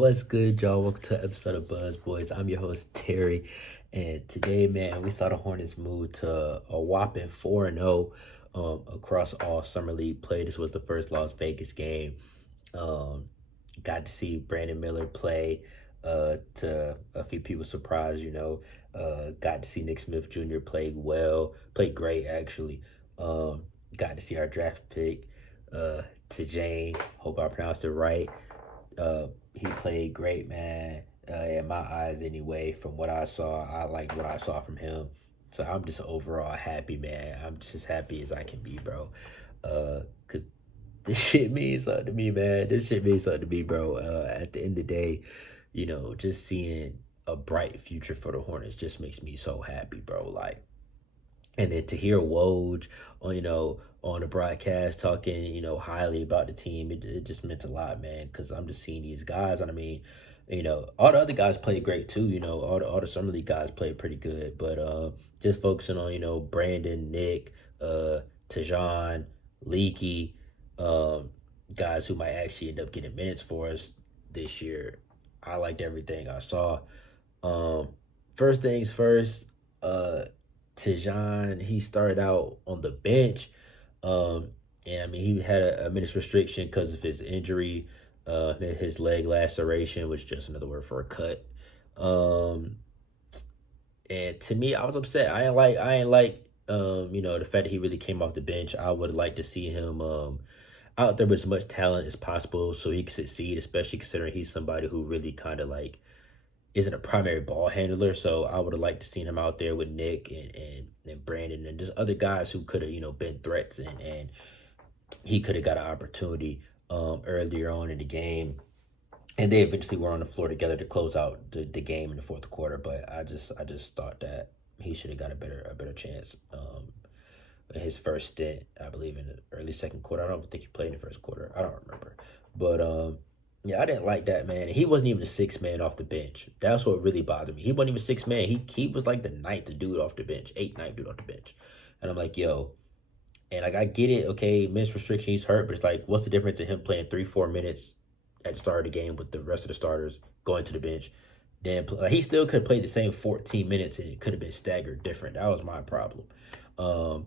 What's good, y'all? Welcome to an episode of Buzz Boys. I'm your host, Terry. And today, man, we saw the Hornets move to a whopping 4-0 across all Summer League play. This was the first Las Vegas game. Um, got to see Brandon Miller play to a few people's surprise, got to see Nick Smith Jr. play well, played great, actually. Got to see our draft pick, Tidjane, hope I pronounced it right. He played great, man. In my eyes, anyway. From what I saw, I like what I saw from him. So I'm just overall happy, man. I'm just as happy as I can be, bro. Cause this shit means something to me, man. This shit means something to me, bro. At the end of the day, just seeing a bright future for the Hornets just makes me so happy, bro. Like, and then to hear Woj on the broadcast talking, highly about the team, it just meant a lot, man. Because I'm just seeing these guys, and I mean, all the other guys played great too. All the summer league guys played pretty good, but just focusing on Brandon, Nick, Tajon, Leaky, guys who might actually end up getting minutes for us this year. I liked everything I saw. First things first, Tajon, he started out on the bench. And I mean, he had a minutes restriction because of his injury, his leg laceration, which is just another word for a cut. Um, and to me, I was upset. I ain't like, the fact that he really came off the bench. I would like to see him out there with as much talent as possible so he can succeed, especially considering he's somebody who really kind of like isn't a primary ball handler. So I would have liked to seen him out there with Nick and Brandon and just other guys who could have, been threats and he could have got an opportunity earlier on in the game. And they eventually were on the floor together to close out the game in the fourth quarter. But I just thought that he should have got a better chance. In his first stint, I believe in the early second quarter. I don't think he played in the first quarter. I don't remember. But yeah, I didn't like that, man. He wasn't even the sixth man off the bench. That's what really bothered me. He wasn't even sixth man. He was like the ninth dude off the bench, ninth dude off the bench. And I'm like, yo, and like I get it, okay, minutes restriction, he's hurt, but it's like, what's the difference in him playing 3-4 minutes at the start of the game with the rest of the starters going to the bench? Then like, he still could play the same 14 minutes and it could have been staggered different. That was my problem. Um,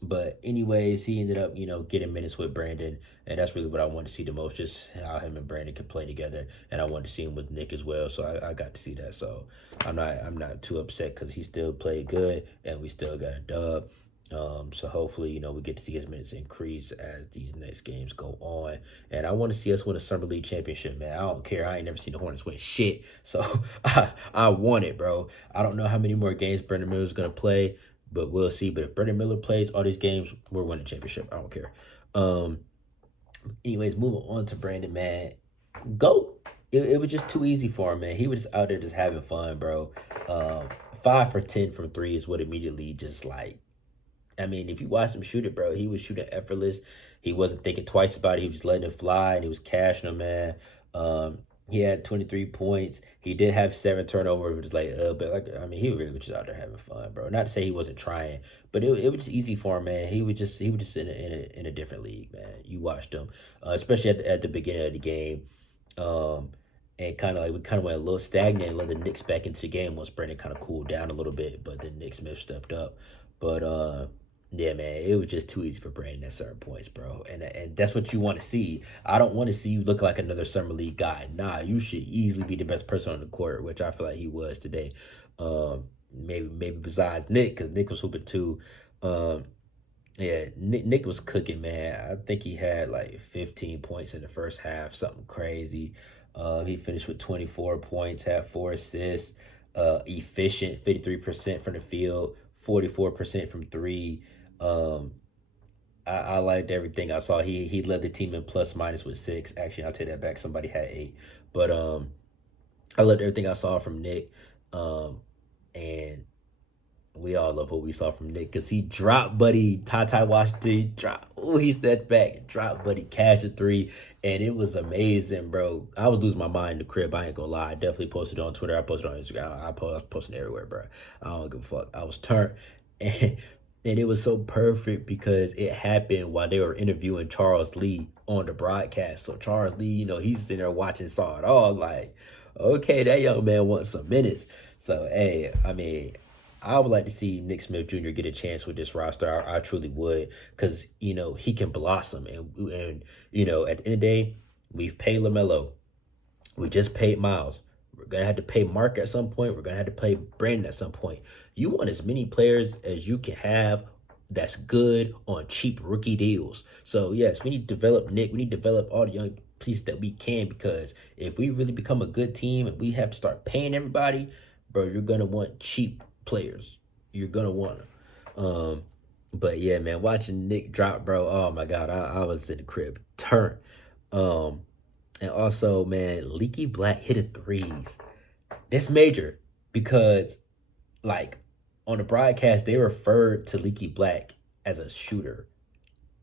but anyways, he ended up, getting minutes with Brandon, and that's really what I wanted to see the most, just how him and Brandon could play together. And I wanted to see him with Nick as well, so I got to see that. So I'm not too upset because he still played good and we still got a dub. So hopefully, we get to see his minutes increase as these next games go on. And I want to see us win a Summer League championship, man. I don't care. I ain't never seen the Hornets win shit. So I want it, bro. I don't know how many more games Brandon Miller's going to play, but we'll see. But if Brandon Miller plays all these games, we're winning the championship. I don't care. Anyways, moving on to Brandon, man. Go. It was just too easy for him, man. He was just out there just having fun, bro. 5 for 10 from three is what immediately just like, I mean, if you watch him shoot it, bro, he was shooting effortless. He wasn't thinking twice about it. He was just letting it fly, and he was cashing them, man. He had 23 points. He did have 7 turnovers, which is like, but like, I mean, he really was just out there having fun, bro. Not to say he wasn't trying, but it was just easy for him, man. He was just in a different league, man. You watched him, especially at the beginning of the game. And kind of like we kind of went a little stagnant and let the Knicks back into the game once Brandon kind of cooled down a little bit, but then Nick Smith stepped up. But yeah, man, it was just too easy for Brandon at certain points, bro. And that's what you want to see. I don't want to see you look like another Summer League guy. Nah, you should easily be the best person on the court, which I feel like he was today. Maybe besides Nick, because Nick was hooping too. Yeah, Nick was cooking, man. I think he had like 15 points in the first half, something crazy. He finished with 24 points, had 4 assists, efficient, 53% from the field, 44% from three. I liked everything I saw. He led the team in plus minus with 6. Actually, I'll take that back. Somebody had 8. But I loved everything I saw from Nick. And we all love what we saw from Nick because he dropped Buddy, Ty Washington, drop. Oh, he stepped back, dropped Buddy, catch a 3, and it was amazing, bro. I was losing my mind in the crib. I ain't gonna lie. I definitely posted it on Twitter. I posted it on Instagram. I was posting everywhere, bro. I don't give a fuck. I was turned, and And it was so perfect because it happened while they were interviewing Charles Lee on the broadcast. So Charles Lee, he's sitting there watching Saw It All, like, okay, that young man wants some minutes. So hey, I mean, I would like to see Nick Smith Jr. get a chance with this roster. I truly would, because he can blossom, and at the end of the day, we've paid LaMelo, we just paid Miles. We're gonna have to pay Mark at some point. We're gonna have to pay Brandon at some point. You want as many players as you can have that's good on cheap rookie deals. So yes, we need to develop Nick. We need to develop all the young pieces that we can, because if we really become a good team and we have to start paying everybody, bro, you're gonna want cheap players. You're gonna want them. But yeah, man, watching Nick drop, bro. Oh my God, I was in the crib, turn. Um, and also, man, Leaky Black hitting threes. That's major because, like, on the broadcast, they referred to Leaky Black as a shooter.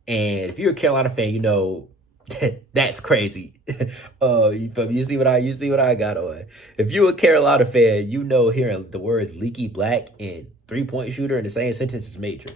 And if you're a Carolina fan, that's crazy. You see what I got on. If you're a Carolina fan, hearing the words Leaky Black and 3-point shooter in the same sentence is major.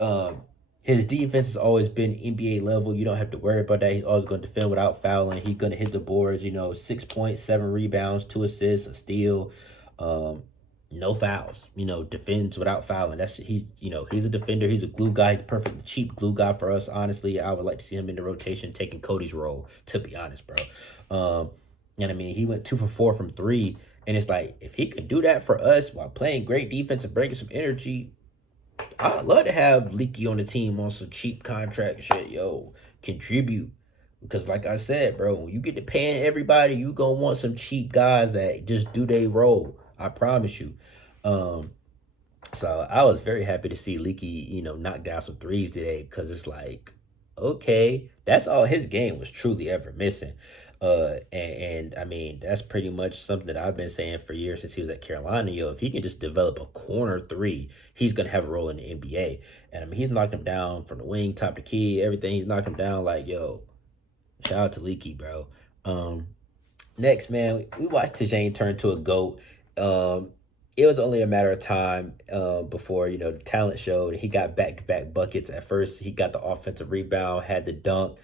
Um, his defense has always been NBA level. You don't have to worry about that. He's always going to defend without fouling. He's going to hit the boards. 6 points, 7 rebounds, 2 assists, a steal. Um, no fouls. Defends without fouling. He's a defender. He's a glue guy. He's a perfect cheap glue guy for us. Honestly, I would like to see him in the rotation, taking Cody's role. To be honest, bro. And I mean, he went 2 for 4 from three, and it's like, if he can do that for us while playing great defense and bringing some energy, I'd love to have Leaky on the team on some cheap contract shit, contribute. Because like I said, bro, when you get to paying everybody, you gonna want some cheap guys that just do their role. I promise you. Um, so I was very happy to see Leaky, knock down some threes today, because it's like, okay, that's all his game was truly ever missing. And I mean, that's pretty much something that I've been saying for years since he was at Carolina. If he can just develop a corner three, he's gonna have a role in the NBA. And I mean, he's knocked him down from the wing, top to key, everything. He's knocked him down. Like, shout out to Leaky, bro. Um, Next, man, we watched Tidjane turn to a GOAT. It was only a matter of time before, the talent showed. He got back-to-back buckets. At first, he got the offensive rebound, had the dunk.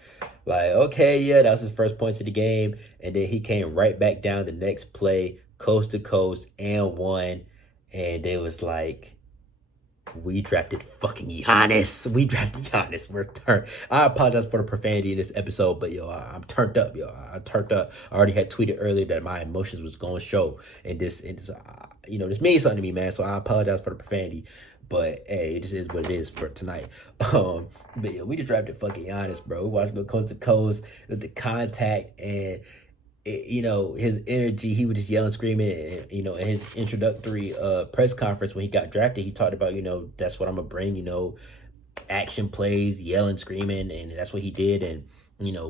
Like, okay, yeah, that was his first points of the game. And then he came right back down the next play, coast to coast, and won. And it was like, we drafted fucking Giannis. We drafted Giannis. We're turned. I apologize for the profanity in this episode, but I'm turned up, I'm turned up. I already had tweeted earlier that my emotions was going to show, and this this means something to me, man. So I apologize for the profanity, but hey, it just is what it is for tonight. But we just drafted fucking Giannis, bro. We watched go coast to coast with the contact, and his energy. He was just yelling, screaming, and in his introductory press conference when he got drafted, he talked about, that's what I'm gonna bring, action plays, yelling, screaming, and that's what he did. And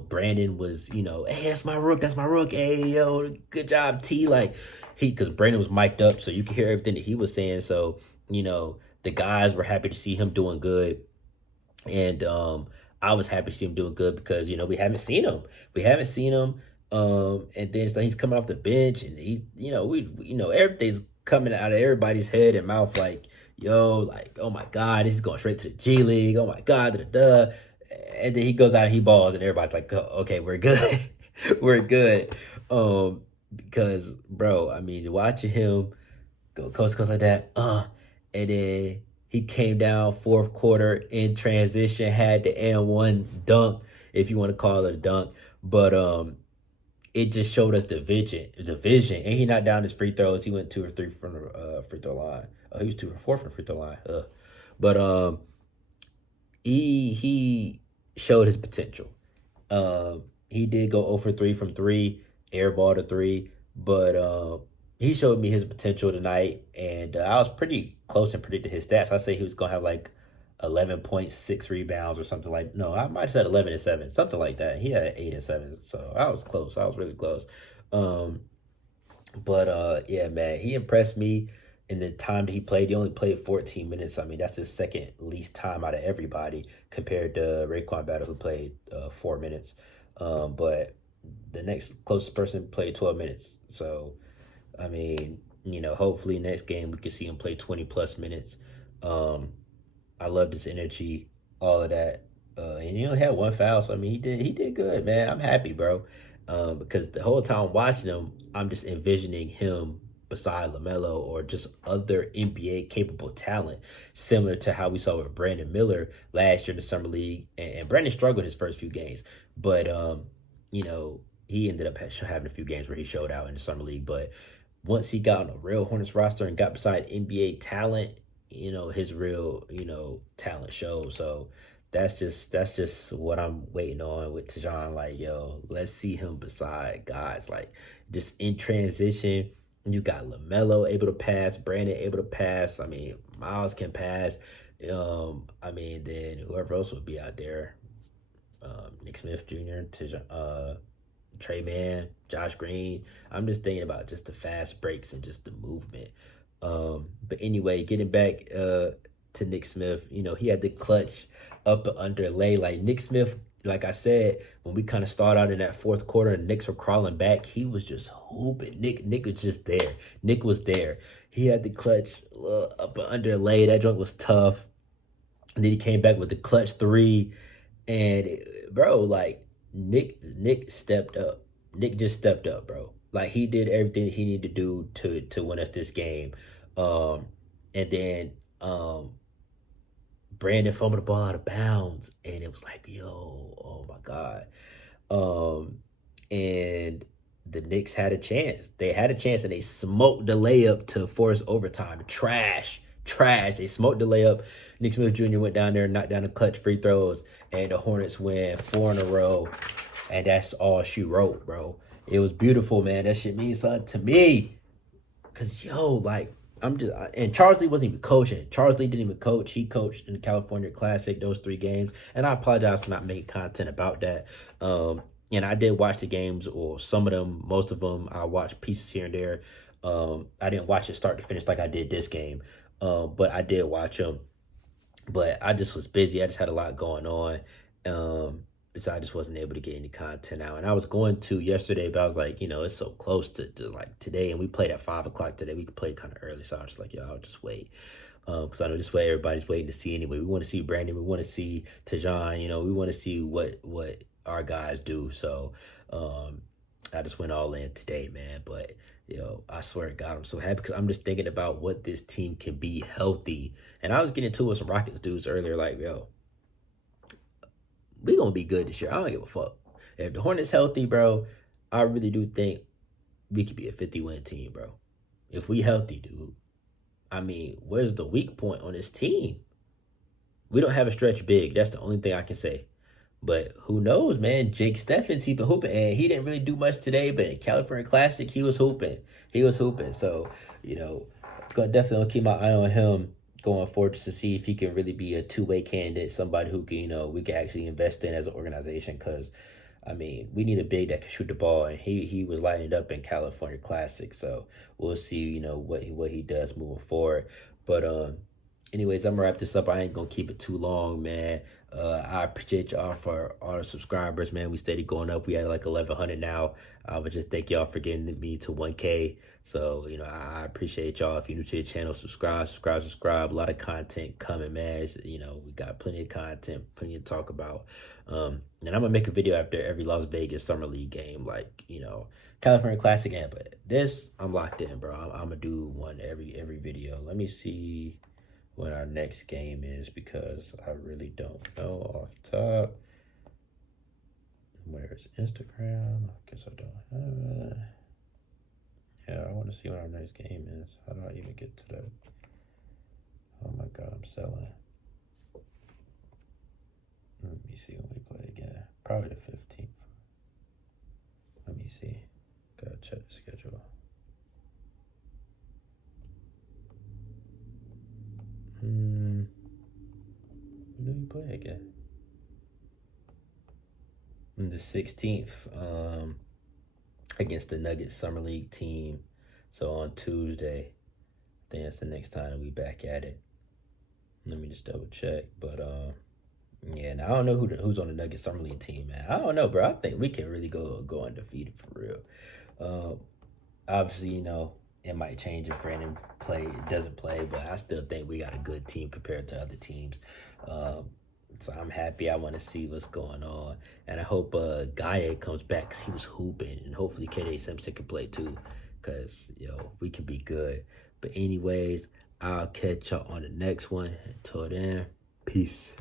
Brandon was, hey, that's my rook, hey, good job, T. Like, because Brandon was mic'd up, so you could hear everything that he was saying. So the guys were happy to see him doing good, and I was happy to see him doing good, because we haven't seen him. And then so he's coming off the bench, and he's everything's coming out of everybody's head and mouth, like, like, oh my God, he's going straight to the G League. Oh my God, da da da. And then he goes out and he balls, and everybody's like, oh, okay, we're good. We're good. Because, bro, I mean, watching him go coast to coast like that, and then he came down fourth quarter in transition, had the and one dunk, if you want to call it a dunk. But it just showed us the vision, and he knocked down his free throws. He went 2 or 3 from the free throw line. He was 2 or 4 from the free throw line. But he showed his potential. He did go 0 for 3 from three, airball to three, but he showed me his potential tonight, and I was pretty close and predicted his stats. I say he was gonna have like 11.6 rebounds or something like. No, I might have said 11 and 7, something like that. He had 8 and 7, so I was close. I was really close. But yeah, man, he impressed me in the time that he played. He only played 14 minutes. I mean, that's his second least time out of everybody, compared to Raekwon Battle, who played 4 minutes. But the next closest person played 12 minutes. So, I mean, hopefully next game we can see him play 20 plus minutes. I loved his energy, all of that. And he only had one foul, so I mean, he did good, man. I'm happy, bro. Because the whole time watching him, I'm just envisioning him beside LaMelo or just other NBA capable talent, similar to how we saw with Brandon Miller last year in the summer league. And Brandon struggled his first few games, but you know, he ended up having a few games where he showed out in the summer league. But once he got on a real Hornets roster and got beside NBA talent, you know, his real, you know, talent shows. So that's just what I'm waiting on with Tajon. Like, yo, let's see him beside guys like just in transition. You got LaMelo able to pass, Brandon able to pass. I mean, Miles can pass. I mean, then whoever else would be out there, Nick Smith Jr., Trey Man, Josh Green. I'm just thinking about just the fast breaks and just the movement. But anyway, getting back to Nick Smith, you know, he had the clutch up and under lay. Like Nick Smith, like I said, when we kind of started out in that fourth quarter and Knicks were crawling back, he was just hooping. Nick was just there. Nick was there. He had the clutch up and under lay. That joint was tough. And then he came back with the clutch three. And bro, like Nick stepped up. Nick just stepped up, bro. Like he did everything he needed to do to win us this game. And then Brandon fumbled the ball out of bounds, and it was like, yo, oh my god. And the Knicks had a chance. They had a chance, and they smoked the layup to force overtime. Trash. They smoked the layup. Nick Smith Jr. went down there and knocked down the clutch free throws, and the Hornets win 4 in a row. And that's all she wrote, bro. It was beautiful, man. That shit means something to me. Cause yo, like and Charles Lee wasn't even coaching. Charles Lee didn't even coach. He coached in the California Classic those 3 games, and I apologize for not making content about that. And I did watch the games, or some of them, most of them. I watched pieces here and there. I didn't watch it start to finish like I did this game, but I did watch them. But I just was busy. I just had a lot going on. So I just wasn't able to get any content out. And I was going to yesterday, but I was like, you know, it's so close to like today, and we played at 5 o'clock today. We could play kind of early, so I was just like, yo, I'll just wait. Because I know this way everybody's waiting to see anyway. We want to see Brandon. We want to see Tajon. You know, we want to see what our guys do. So I just went all in today, man. But yo, I swear to God, I'm so happy because I'm just thinking about what this team can be healthy. And I was getting to it with some Rockets dudes earlier, like, yo, we gonna be good this year. I don't give a fuck. If the Hornets healthy, bro, I really do think we could be a 50-win team, bro. If we healthy, dude. I mean, where's the weak point on this team? We don't have a stretch big. That's the only thing I can say. But who knows, man? Jake Steffens, he been hooping, and he didn't really do much today. But in California Classic, he was hooping. So, you know, definitely keep my eye on him going forward just to see if he can really be a two-way candidate, somebody who can, you know, we can actually invest in as an organization. Because, I mean, we need a big that can shoot the ball, and he was lighting it up in California Classic. So we'll see, you know, what he does moving forward. But anyways, I'm gonna wrap this up. I ain't gonna keep it too long, man. I appreciate y'all for all the subscribers, man. We steady going up. We at like 1,100 now. I would just thank y'all for getting me to 1K. So, you know, I appreciate y'all. If you're new to the channel, subscribe. A lot of content coming, man. You know, we got plenty of content, plenty to talk about. And I'm gonna make a video after every Las Vegas Summer League game, like, you know, California Classic game. But this, I'm locked in, bro. I'm gonna do one every video. Let me see when our next game is, because I really don't know off the top. Where's Instagram? I guess I don't have it. Yeah, I want to see when our next game is. How do I even get to that? Oh my God, I'm selling. Let me see when we play again. Probably the 15th. Let me see. Gotta check the schedule. When do we play again? The 16th, against the Nuggets Summer League team. So on Tuesday, I think that's the next time we back at it. Let me just double check. But yeah, now I don't know who's on the Nuggets Summer League team, man. I don't know, bro. I think we can really go undefeated for real. Obviously, you know, It might change if Brandon doesn't play, but I still think we got a good team compared to other teams. Um, so I'm happy. I want to see what's going on, and I hope Gaia comes back because he was hooping, and hopefully KD Simpson can play too, because we can be good. But anyways, I'll catch y'all on the next one. Until then, peace.